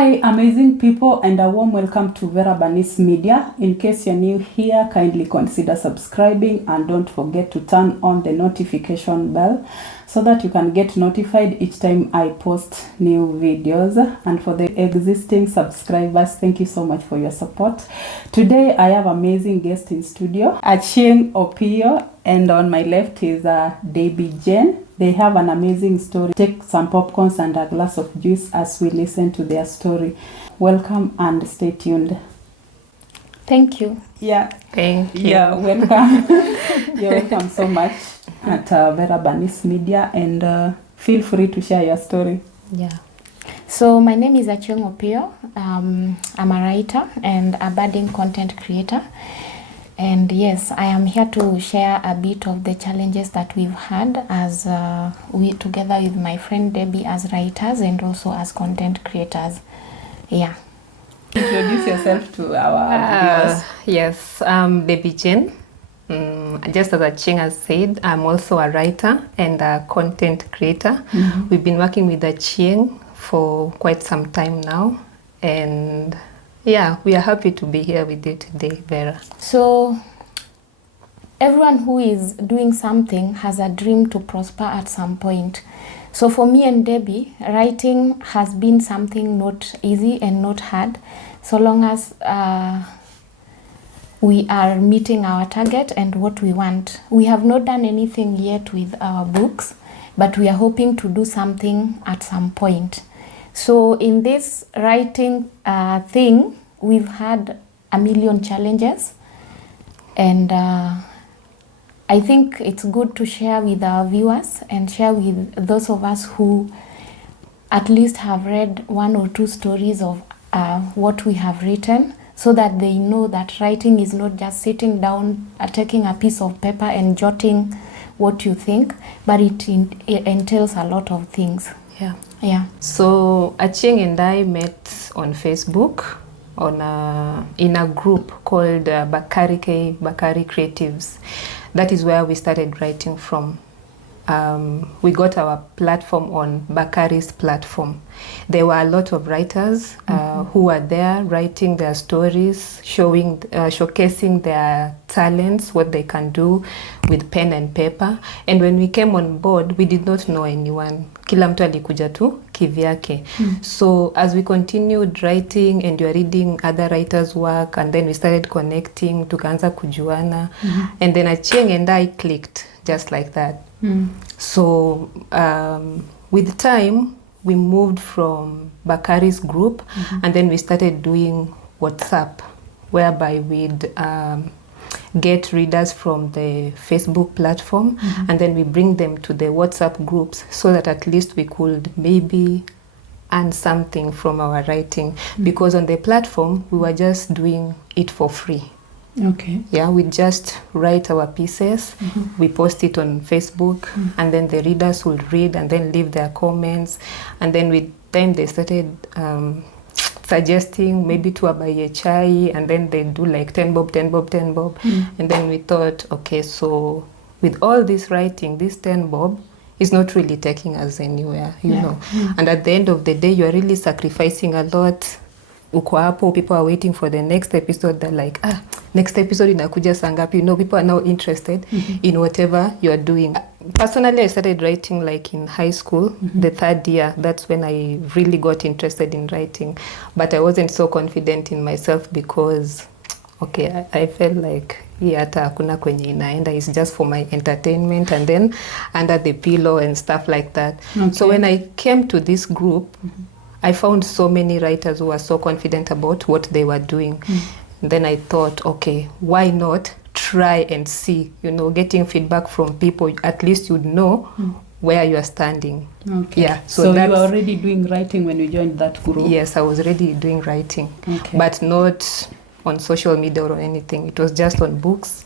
Hi, amazing people, and a warm welcome to Vera Banis Media. In case you're new here, kindly consider subscribing and don't forget to turn on the notification bell so that you can get notified each time I post new videos. And for the existing subscribers, thank you so much for your support. Today, I have amazing guest in studio, Achieng Opiyo, and on my left is Debbie Jane. They have an amazing story. Take some popcorns and a glass of juice as we listen to their story. Welcome and stay tuned. Thank you. Yeah. Thank you. Yeah, welcome. You're welcome so much at Vera Banis Media, and feel free to share your story. Yeah. So my name is Achieng Opiyo. I'm a writer and a budding content creator. And yes, I am here to share a bit of the challenges that we've had as we together with my friend Debbie as writers and also as content creators. Yeah. Introduce yourself to our viewers. Yes, Debbie Jane. Just as Achieng has said, I'm also a writer and a content creator. Mm-hmm. We've been working with Achieng for quite some time now, and yeah, we are happy to be here with you today, Vera. So everyone who is doing something has a dream to prosper at some point. So for me and Debbie, writing has been something not easy and not hard, so long as we are meeting our target and what we want. We have not done anything yet with our books, but we are hoping to do something at some point. So in this writing thing, we've had a million challenges, and I think it's good to share with our viewers and share with those of us who at least have read one or two stories of what we have written, so that they know that writing is not just sitting down, taking a piece of paper and jotting what you think, but it entails a lot of things. Yeah. Yeah. So Achieng and I met on Facebook in a group called Bakari Creatives. That is where we started writing from. We got our platform on Bakari's platform. There were a lot of writers who were there writing their stories, showcasing their talents, what they can do with pen and paper. And when we came on board, we did not know anyone. Kila mtu alikuja tu kivyake. So as we continued writing and you are reading other writers' work, and then we started connecting, tukaanza kujuana. And then Achieng and I clicked just like that. So with time, we moved from Bakari's group, and then we started doing WhatsApp, whereby we'd get readers from the Facebook platform, and then we bring them to the WhatsApp groups so that at least we could maybe earn something from our writing. Because on the platform, we were just doing it for free. Okay. Yeah, we just write our pieces, we post it on Facebook, and then the readers will read and then leave their comments. And then with time they started suggesting maybe to buy a chai, and then they do like 10 bob. And then we thought, okay, so with all this writing, this 10 bob is not really taking us anywhere, you know. And at the end of the day, you're really sacrificing a lot. Uko hapo, people are waiting for the next episode. They're like, next episode inakuja saa ngapi? You know, people are now interested in whatever you're doing. Personally, I started writing like in high school, the third year. That's when I really got interested in writing. But I wasn't so confident in myself because, okay, I felt like, hata hakuna kwenye inaenda, it's just for my entertainment and then under the pillow and stuff like that. Okay. So when I came to this group, I found so many writers who were so confident about what they were doing. Then I thought, okay, why not try and see, you know, getting feedback from people, at least you'd know where you are standing. Okay. Yeah. So you were already doing writing when you joined that group? Yes, I was already doing writing, okay, but not on social media or anything. It was just on books.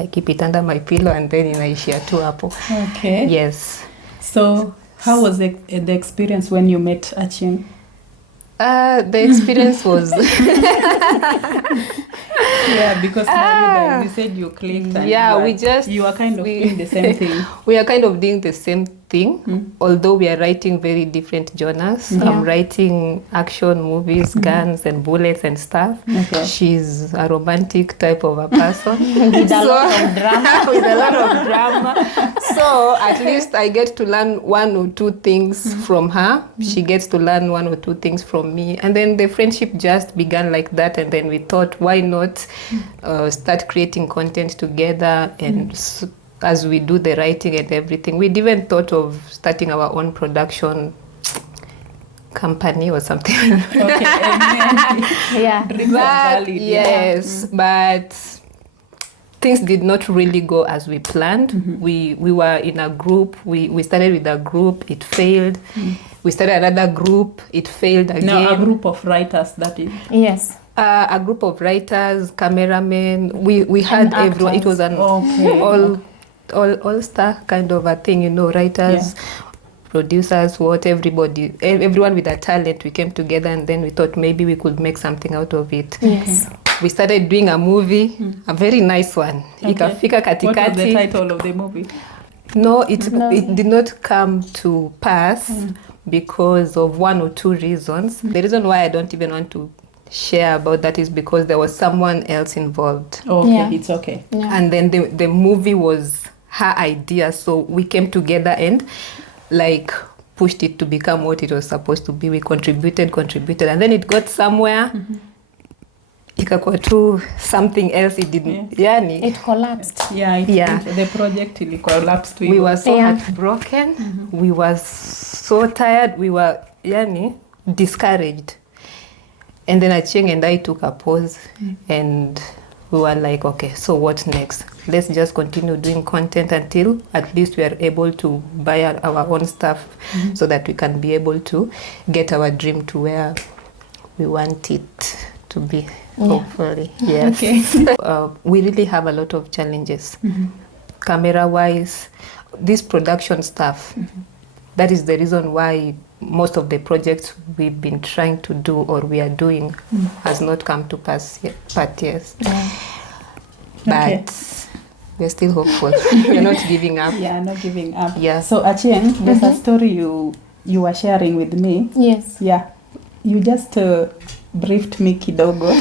I keep it under my pillow and then inaishia tu hapo. Okay. Yes. So how was the experience when you met Achieng? The experience was yeah, because now you said you clicked and yeah, you were kind of doing the same thing. We are kind of doing the same thing, although we are writing very different genres. I'm writing action movies, guns and bullets and stuff. Okay. She's a romantic type of a person. With a lot of drama. With a lot of drama. So at least I get to learn one or two things from her. She gets to learn one or two things from me. And then the friendship just began like that. And then we thought, why not start creating content together? And as we do the writing and everything, we'd even thought of starting our own production company or something. Okay. Yeah. Yes, but things did not really go as we planned. We were in a group. We started with a group. It failed. We started another group. It failed again. No, a group of writers, that is. Yes. A group of writers, cameramen. We had everyone. It was an all-star kind of a thing, you know, writers, producers, everyone with a talent. We came together and then we thought maybe we could make something out of it. Yes. We started doing a movie, a very nice one. Ikafika katikati. What was the title of the movie? No, it did not come to pass because of one or two reasons. The reason why I don't even want to share about that is because there was someone else involved. Okay, it's okay. Yeah. And then the movie was her idea, so we came together and like pushed it to become what it was supposed to be. We contributed, and then it got somewhere. Ikakuwa tu something else. It didn't. Yani, It collapsed. The project really collapsed. we were so heartbroken. We were so tired. We were discouraged. And then Achieng and I took a pause and we were like, okay, so what next? Let's just continue doing content until at least we are able to buy our own stuff so that we can be able to get our dream to where we want it to be, hopefully. Yes. Okay. We really have a lot of challenges. Camera-wise, this production stuff, that is the reason why most of the projects we've been trying to do or we are doing has not come to pass yet. But yes. But we're still hopeful. We're not giving up. Yeah, not giving up. Yeah. So Achieng, there's a story you were sharing with me. Yes. Yeah. You just briefed me kidogo.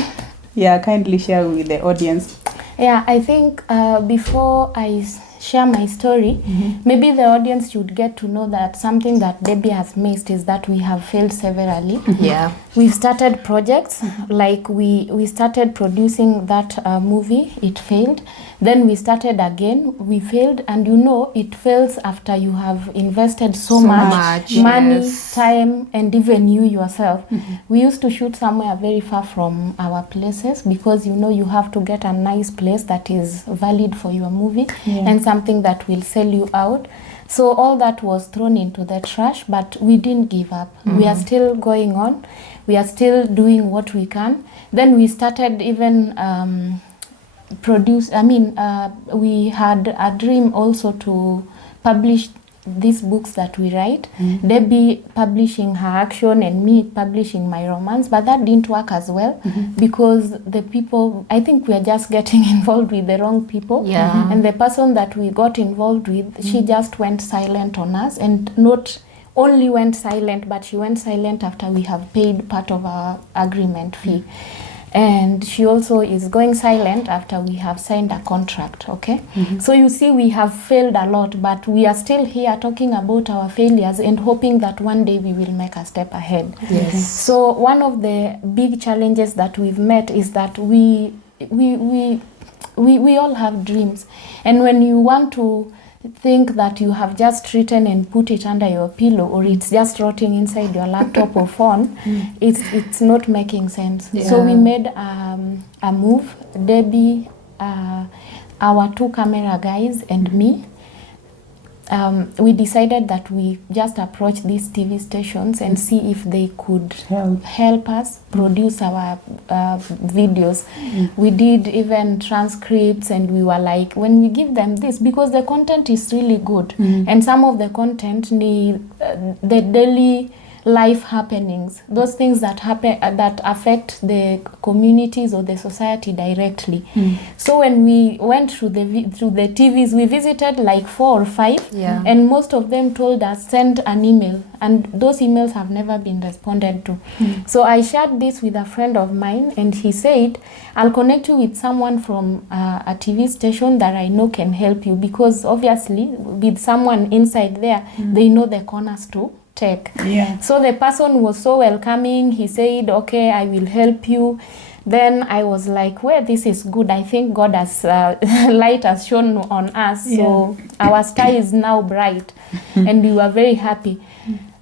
Yeah, kindly share with the audience. Yeah, I think before I share my story, maybe the audience should get to know that something that Debbie has missed is that we have failed severally. Yeah. We've started projects, like we started producing that movie, it failed. Then we started again, we failed, and you know it fails after you have invested so much money, time, and even you yourself. We used to shoot somewhere very far from our places because you know you have to get a nice place that is valid for your movie and something that will sell you out. So all that was thrown into the trash, but we didn't give up. We are still going on. We are still doing what we can. Then we started even we had a dream also to publish these books that we write. Debbie publishing her action and me publishing my romance, but that didn't work as well because the people, I think we are just getting involved with the wrong people. And the person that we got involved with, she just went silent on us, and not only went silent, but she went silent after we have paid part of our agreement fee. And she also is going silent after we have signed a contract, okay? So you see, we have failed a lot, but we are still here talking about our failures and hoping that one day we will make a step ahead. Yes. So one of the big challenges that we've met is that we all have dreams. And when you want to think that you have just written and put it under your pillow, or it's just rotting inside your laptop or phone, it's not making sense. So we made a move. Debbie, our two camera guys, and me, we decided that we just approach these TV stations and see if they could help us produce our videos. We did even transcripts, and we were like, when we give them this, because the content is really good, and some of the content need the daily life happenings, those things that happen that affect the communities or the society directly. So when we went through the TVs, we visited like 4 or 5, and most of them told us send an email, and those emails have never been responded to. So I shared this with a friend of mine, and he said, I'll connect you with someone from a TV station that I know can help you, because obviously with someone inside there, they know the corners to take. So the person was so welcoming. He said, okay, I will help you. Then I was like, well, this is good. I think God has light has shone on us. So our sky is now bright, and we were very happy.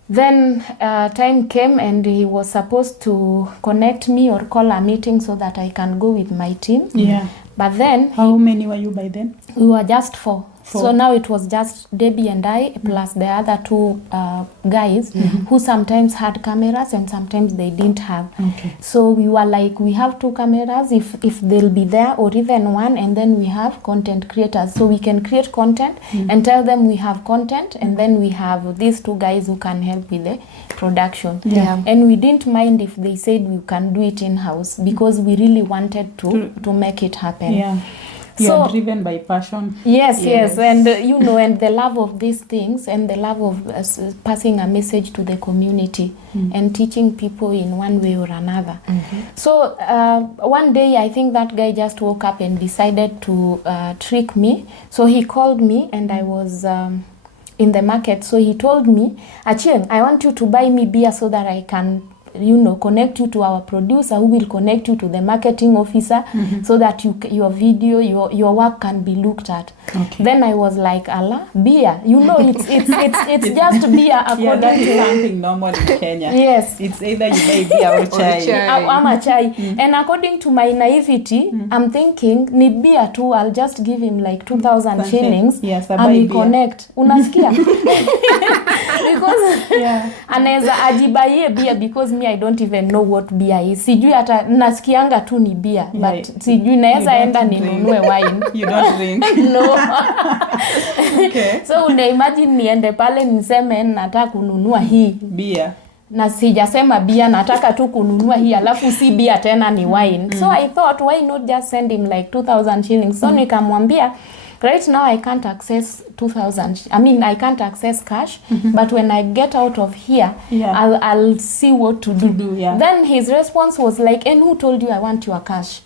Then time came, and he was supposed to connect me or call a meeting so that I can go with my team. But then... How many were you by then? We were just 4. So now it was just Debbie and I, plus the other 2 guys who sometimes had cameras and sometimes they didn't have. So we were like, we have 2 cameras if they'll be there, or even 1, and then we have content creators. So we can create content and tell them we have content, and then we have these 2 guys who can help with the production. And we didn't mind if they said we can do it in-house, because we really wanted to make it happen. You are driven by passion. Yes. And you know, and the love of these things, and the love of passing a message to the community and teaching people in one way or another. So one day, I think that guy just woke up and decided to trick me. So he called me, and I was in the market. So he told me, Achieng, I want you to buy me beer so that I can, you know, connect you to our producer, who will connect you to the marketing officer, so that your video, your work can be looked at. Then I was like, Allah, beer, you know, it's just beer according to something normal in Kenya. It's either you buy beer or chai. I'm a chai. And according to my naivety, I'm thinking, ni beer too, I'll just give him like 2,000 shillings and we connect. Unasikia? Because anaweza ajibaie beer, because me I don't even know what beer is. Sijui hata nasikianga tu ni beer, but sijui naweza enda ninunue wine. You don't drink? No. So una imagine niende pale niseme nataka kununua hii beer, na sijasema beer, nataka tu kununua hii, alafu si beer tena ni wine. So I thought, why not just send him like 2,000 shillings? So nikamwambia, right now I can't access 2,000. I mean, I can't access cash, but when I get out of here, I'll see what to do. Then his response was like, and who told you I want your cash?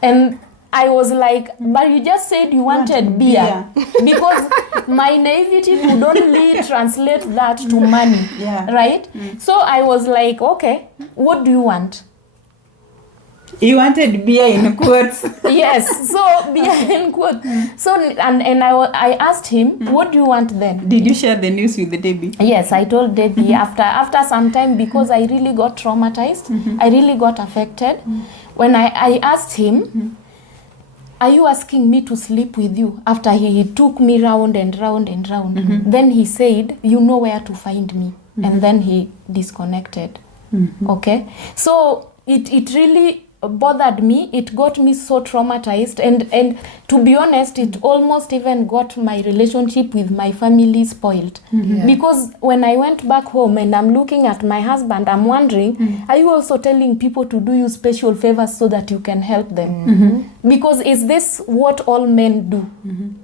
And I was like, but you just said you wanted beer. Because my naivety could only translate that to money, right? So I was like, okay, what do you want? He wanted beer in quotes. Yes, so beer in quotes. So and I asked him, what do you want then? Did you share the news with the Debbie? Yes, I told Debbie after some time, because I really got traumatized. I really got affected. When I asked him, are you asking me to sleep with you? After he took me round and round and round. Then he said, you know where to find me. And then he disconnected. Okay? So it really bothered me. It got me so traumatized, and to be honest, it almost even got my relationship with my family spoiled. Because when I went back home and I'm looking at my husband, I'm wondering, are you also telling people to do you special favors so that you can help them? Because is this what all men do?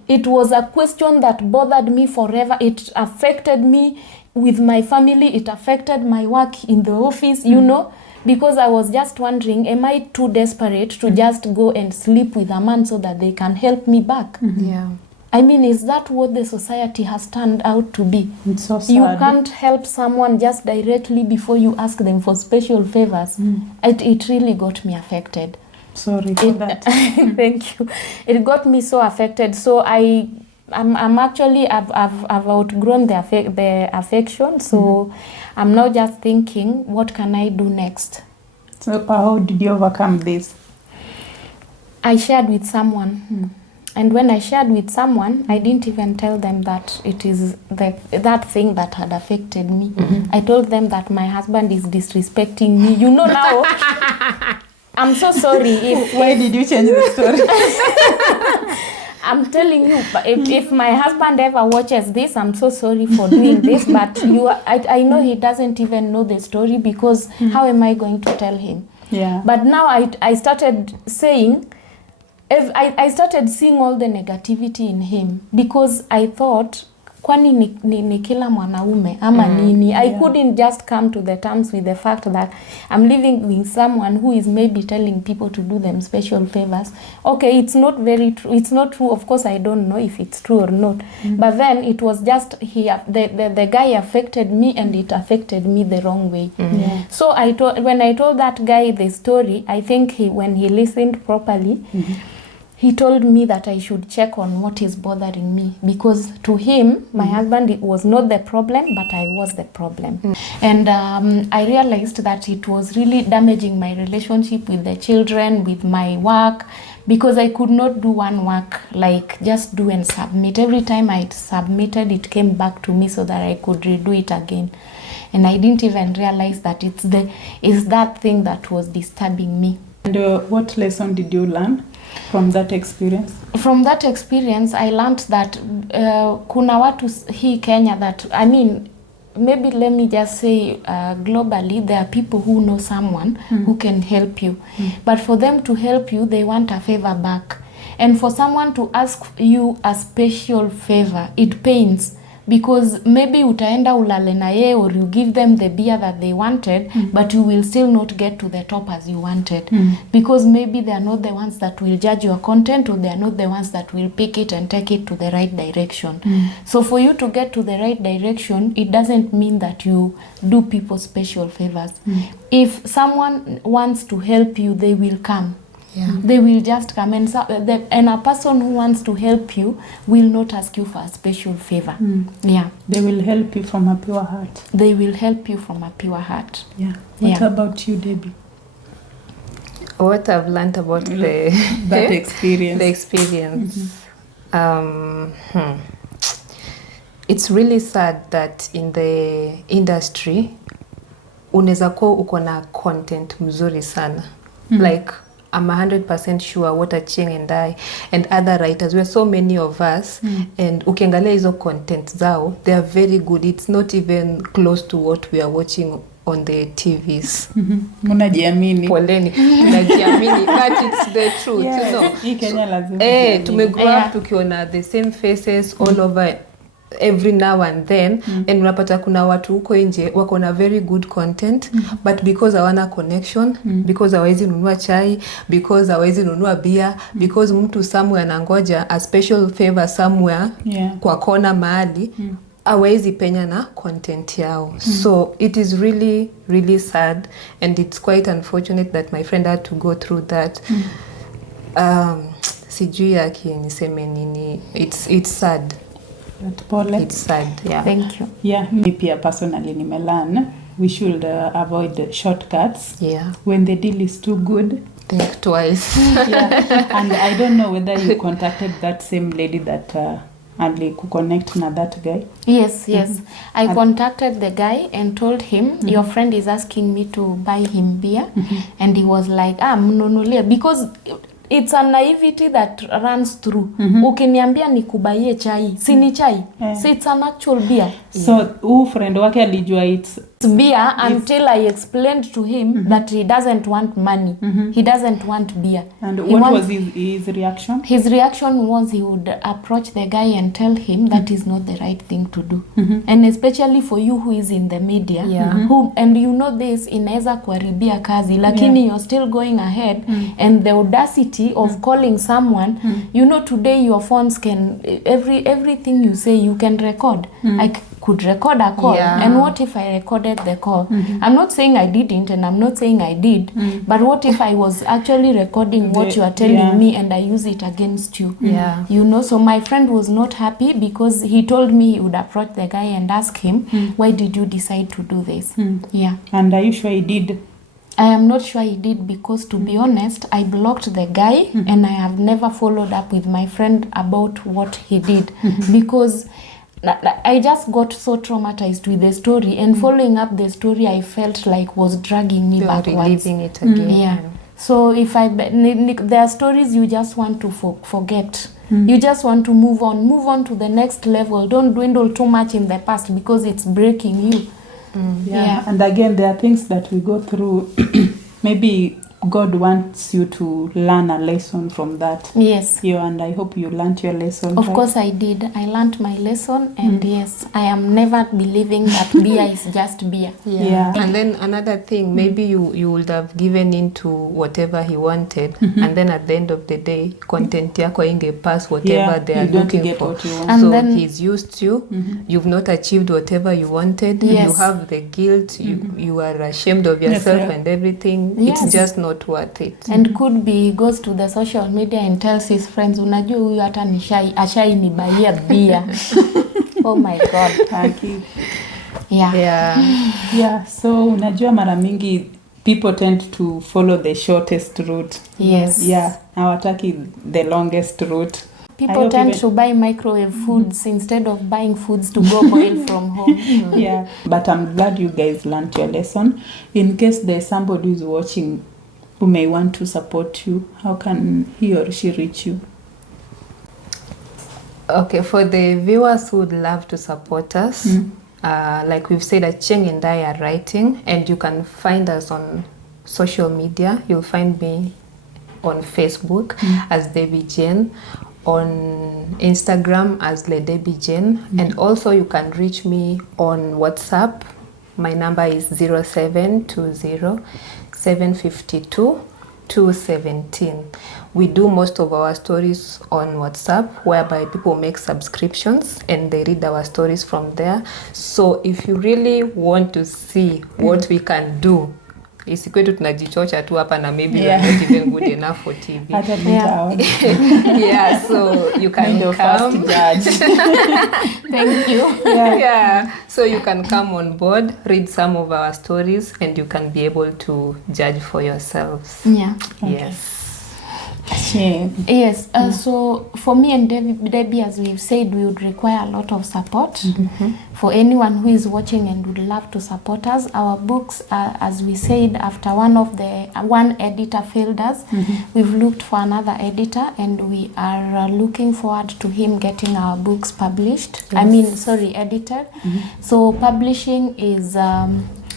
It was a question that bothered me forever. It affected me with my family. It affected my work in the office, you know. Because I was just wondering, am I too desperate to just go and sleep with a man so that they can help me back? I mean, is that what the society has turned out to be? It's so sad. You can't help someone just directly before you ask them for special favors. It really got me affected. Sorry for that. Thank you. It got me so affected. So I'm actually, I've outgrown the affection. So I'm now just thinking, what can I do next? So how did you overcome this? I shared with someone. And when I shared with someone, I didn't even tell them that it is that thing that had affected me. I told them that my husband is disrespecting me. You know now, I'm so sorry. Why did you change the story? I'm telling you, if my husband ever watches this, I'm so sorry for doing this, but I know he doesn't even know the story, because how am I going to tell him? Yeah. But now I started saying, I started seeing all the negativity in him, because I thought, kwani ni kila mwanaume ama nini? I couldn't just come to the terms with the fact that I'm living with someone who is maybe telling people to do them special favors. Okay, it's not very true. It's not true. Of course, I don't know if it's true or not. But then it was just the guy affected me, and it affected me the wrong way. Yeah. So when I told that guy the story, I think when he listened properly, he told me that I should check on what is bothering me, because to him, my husband, it was not the problem, but I was the problem. And I realized that it was really damaging my relationship with the children, with my work, because I could not do one work, like just do and submit. Every time I submitted, it came back to me so that I could redo it again. And I didn't even realize that it's that thing that was disturbing me. And what lesson did you learn from that experience? From that experience, I learned that kuna watu hii Kenya that, I mean, maybe let me just say globally, there are people who know someone who can help you. But for them to help you, they want a favor back. And for someone to ask you a special favor, it pains. Because maybe utaenda ulale na ye, or you give them the beer that they wanted, but you will still not get to the top as you wanted. Because maybe they are not the ones that will judge your content, or they are not the ones that will pick it and take it to the right direction. So for you to get to the right direction, it doesn't mean that you do people special favors. If someone wants to help you, they will come. Yeah. They will just come, and a person who wants to help you will not ask you for a special favor. Yeah. They will help you from a pure heart. They will help you from a pure heart. Yeah. What about you, Debbie? What I've learned about that experience. The experience. It's really sad that in the industry unaweza kuwa uko na content mzuri sana. Like, I'm 100% sure what Achieng and I and other writers, we're so many of us, and ukiangalia hizo content zao, they are very good. It's not even close to what we are watching on the TVs. Munajiamini. Poleni, tunajiamini, but it's the truth. Yes. You know? Hii Kenya lazima. Tumegrow up tukiona the same faces all over every now and then, and unapata kuna watu huko nje wako na very good content, but because hawana connection, because hawezi nunua chai, because hawezi nunua beer, because mtu somewhere anangoja a special favor somewhere kwa kona mahali, hawezi penya na content yao. So it is really, really sad, and it's quite unfortunate that my friend had to go through that. Sijui yake niseme nini. It's sad. It's sad, yeah. Thank you. Yeah, me pia personally nimelearn we should avoid shortcuts. Yeah. When the deal is too good, think twice. Yeah. And I don't know whether you contacted that same lady that only could connect na that guy. Yes. I contacted the guy and told him, your friend is asking me to buy him beer. And he was like, mnunulia, because it's a naivety that runs through. Ukiniambia nikubaie chai, si ni chai. So it's an actual beer. So friend wake alijua it's beer until I explained to him that he doesn't want money. He doesn't want beer. And what was his reaction? His reaction was he would approach the guy and tell him that is not the right thing to do. And especially for you who is in the media, who, and you know this, inaweza kuharibia kazi, lakini you're still going ahead, and the audacity of calling someone, you know, today your phones can, everything you say you can record. I could record a call, and what if I recorded the call? I'm not saying I didn't, and I'm not saying I did, but what if I was actually recording what you are telling me and I use it against you? You know, so my friend was not happy because he told me he would approach the guy and ask him, why did you decide to do this? And are you sure he did? I am not sure he did, because to be honest, I blocked the guy and I have never followed up with my friend about what he did, because I just got so traumatized with the story, and following up the story I felt like was dragging me backwards. Reliving it again. So if there are stories you just want to forget. You just want to move on to the next level. Don't dwindle too much in the past because it's breaking you. Yeah. And again, there are things that we go through. Maybe God wants you to learn a lesson from that. Yes. And I hope you learned your lesson. Of course I did. I learned my lesson, and yes, I am never believing that beer is just beer. Yeah. And then another thing, maybe you would have given into whatever he wanted, and then at the end of the day, content yako ingepass whatever they are looking for. And so then he's used you. You've not achieved whatever you wanted. Yes. You have the guilt. You are ashamed of yourself and everything. Yes. It's just not worth it. And could be he goes to the social media and tells his friends, unajua huyu hata ashai nibaia beer. Oh my God. Thank you. Yeah. So unajua mara mingi people tend to follow the shortest route. Yes. Yeah. Hawataki the longest route. People tend to buy microwave foods instead of buying foods to go boil from home. Yeah. But I'm glad you guys learned your lesson. In case there's somebody who's watching who may want to support you, how can he or she reach you? Okay, for the viewers who would love to support us, like we've said, Achieng and I are writing, and you can find us on social media. You'll find me on Facebook as Debbie Jane, on Instagram as Le Debbie Jane, and also you can reach me on WhatsApp. My number is 0720 752 217. We do most of our stories on WhatsApp, whereby people make subscriptions and they read our stories from there. So if you really want to see what we can do, isikwetu tunajichocha tu hapa na maybe we're not even good enough for TV. Yeah, so you can come. Thank you. Yeah, so you can come on board, read some of our stories, and you can be able to judge for yourselves. Yeah. Yes. Yes. So for me and Debbie, as we've said, we would require a lot of support. For anyone who is watching and would love to support us, our books, as we said, after one editor failed us, we've looked for another editor, and we are looking forward to him getting our books published. Yes. Edited. So publishing is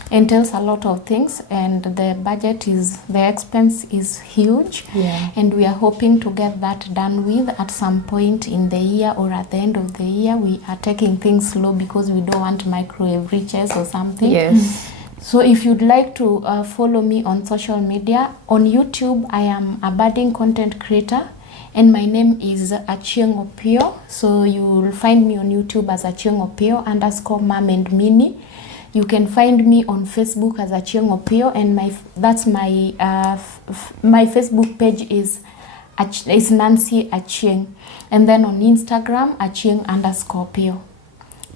entails a lot of things, and the expense is huge, and we are hoping to get that done with at some point in the year or at the end of the year. We are taking things slow because we don't want microwave riches or something. Yes. So if you'd like to follow me on social media, on YouTube I am a budding content creator, and my name is Achieng Opiyo. So you will find me on YouTube as Achieng Opiyo _ Mom and Minnie. You can find me on Facebook as Achieng Opiyo, and my Facebook page is Nancy Achieng, and then on Instagram Achieng _Opiyo.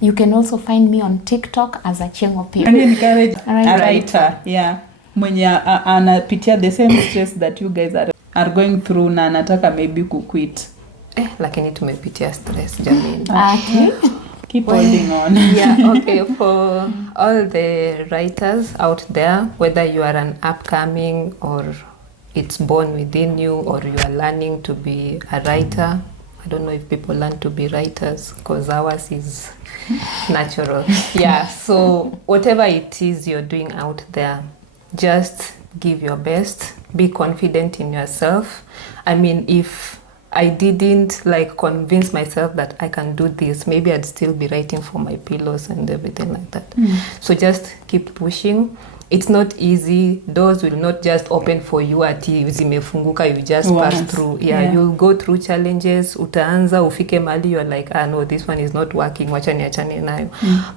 You can also find me on TikTok as Achieng Opiyo. And encourage a writer, mwenye anapitia the same stress that you guys are going through na anataka maybe kuquit. Lakini tumepitia stress jamani. Keep holding on. Yeah, okay. For all the writers out there, whether you are an upcoming or it's born within you, or you are learning to be a writer. I don't know if people learn to be writers because ours is natural. Yeah, so whatever it is you're doing out there, just give your best. Be confident in yourself. I mean, if I didn't convince myself that I can do this, maybe I'd still be writing for my pillows and everything like that. So just keep pushing. It's not easy. Doors will not just open for you ati zimefunguka, you just pass through. You'll go through challenges. Utaanza ufike mali, you're like, no, this one is not working, wacha niachane nayo.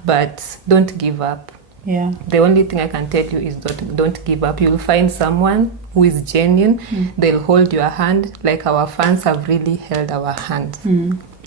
But don't give up. Yeah. The only thing I can tell you is don't give up. You'll find someone who is genuine. They'll hold your hand, like our fans have really held our hand.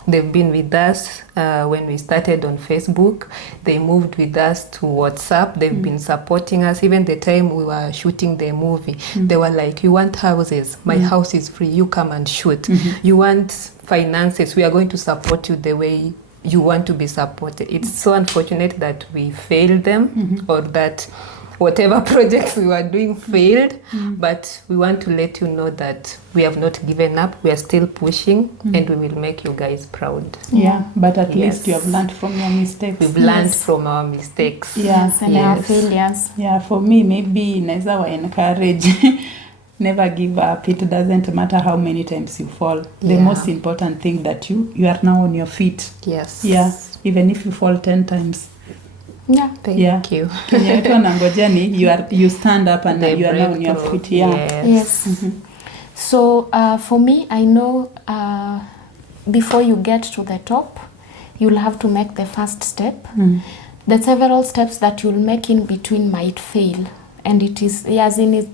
They've been with us when we started on Facebook. They moved with us to WhatsApp. They've been supporting us. Even the time we were shooting the movie, they were like, you want houses? My house is free. You come and shoot. You want finances? We are going to support you the way you want to be supported. It's so unfortunate that we failed them or that whatever projects we were doing failed, but we want to let you know that we have not given up. We are still pushing, and we will make you guys proud. Yeah, but at Yes. least you have learned from your mistakes. We've learned from our mistakes. Yeah. And our Yes. failures. Yeah, for me, maybe inaweza wa encourage never give up. It doesn't matter how many times you fall. The Yeah. most important thing that you are now on your feet. Yes. Yeah, even if you fall 10 times. Yeah. Thank you. Kenya wetu wanangojea ni you stand up and The you are now on your breakthrough. feet. Yeah. Yes. So for me, I know before you get to the top, you'll have to make the first step. The several steps that you'll make in between might fail. And it is, as in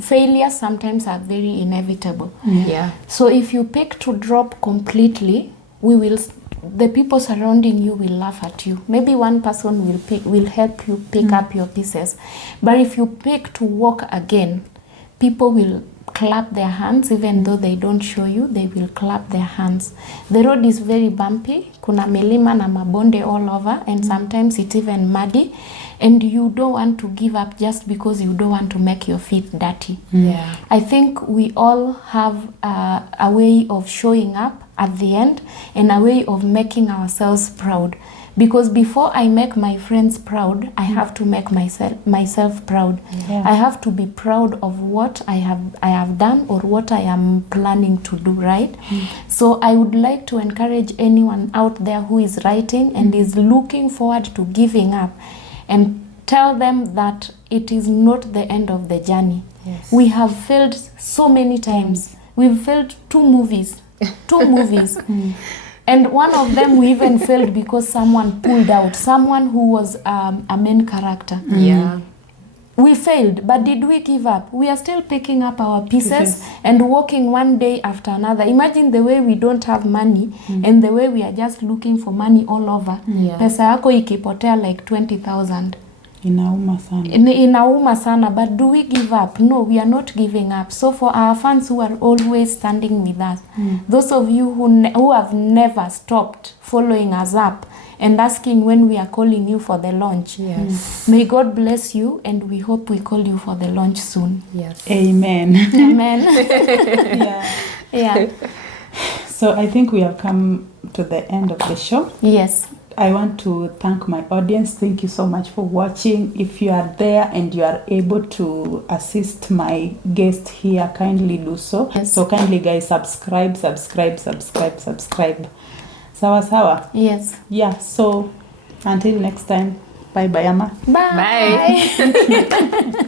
failures sometimes are very inevitable. Yeah. So if you pick to drop completely, the people surrounding you will laugh at you. Maybe one person will help you pick up your pieces. But if you pick to walk again, people will clap their hands. Even though they don't show you, they will clap their hands. The road is very bumpy. Kuna milima na mabonde all over, and sometimes it's even muddy. And you don't want to give up just because you don't want to make your feet dirty. Yeah. I think we all have a way of showing up at the end and a way of making ourselves proud. Because before I make my friends proud, I have to make myself proud. Yeah. I have to be proud of what I have done or what I am planning to do, right? So I would like to encourage anyone out there who is writing and is looking forward to giving up, and tell them that it is not the end of the journey. Yes. We have failed so many times. We've failed two movies. And one of them we even failed because someone pulled out, someone who was a main character. Yeah. We failed, but did we give up? We are still picking up our pieces and walking one day after another. Imagine the way we don't have money and the way we are just looking for money all over. Yeah. Pesa yako ikipotea like 20,000. Inauma sana. Inauma sana, but do we give up? No, we are not giving up. So for our fans who are always standing with us, those of you who have never stopped following us up and asking when we are calling you for the launch. Yes. May God bless you, and we hope we call you for the launch soon. Yes. Amen. Amen. Yeah. Yeah. So I think we have come to the end of the show. Yes. I want to thank my audience. Thank you so much for watching. If you are there and you are able to assist my guest here, kindly do so. Yes. So kindly guys, subscribe. Sawa. Yes. Yeah, so until next time. Bye, Ama. Bye. Bye.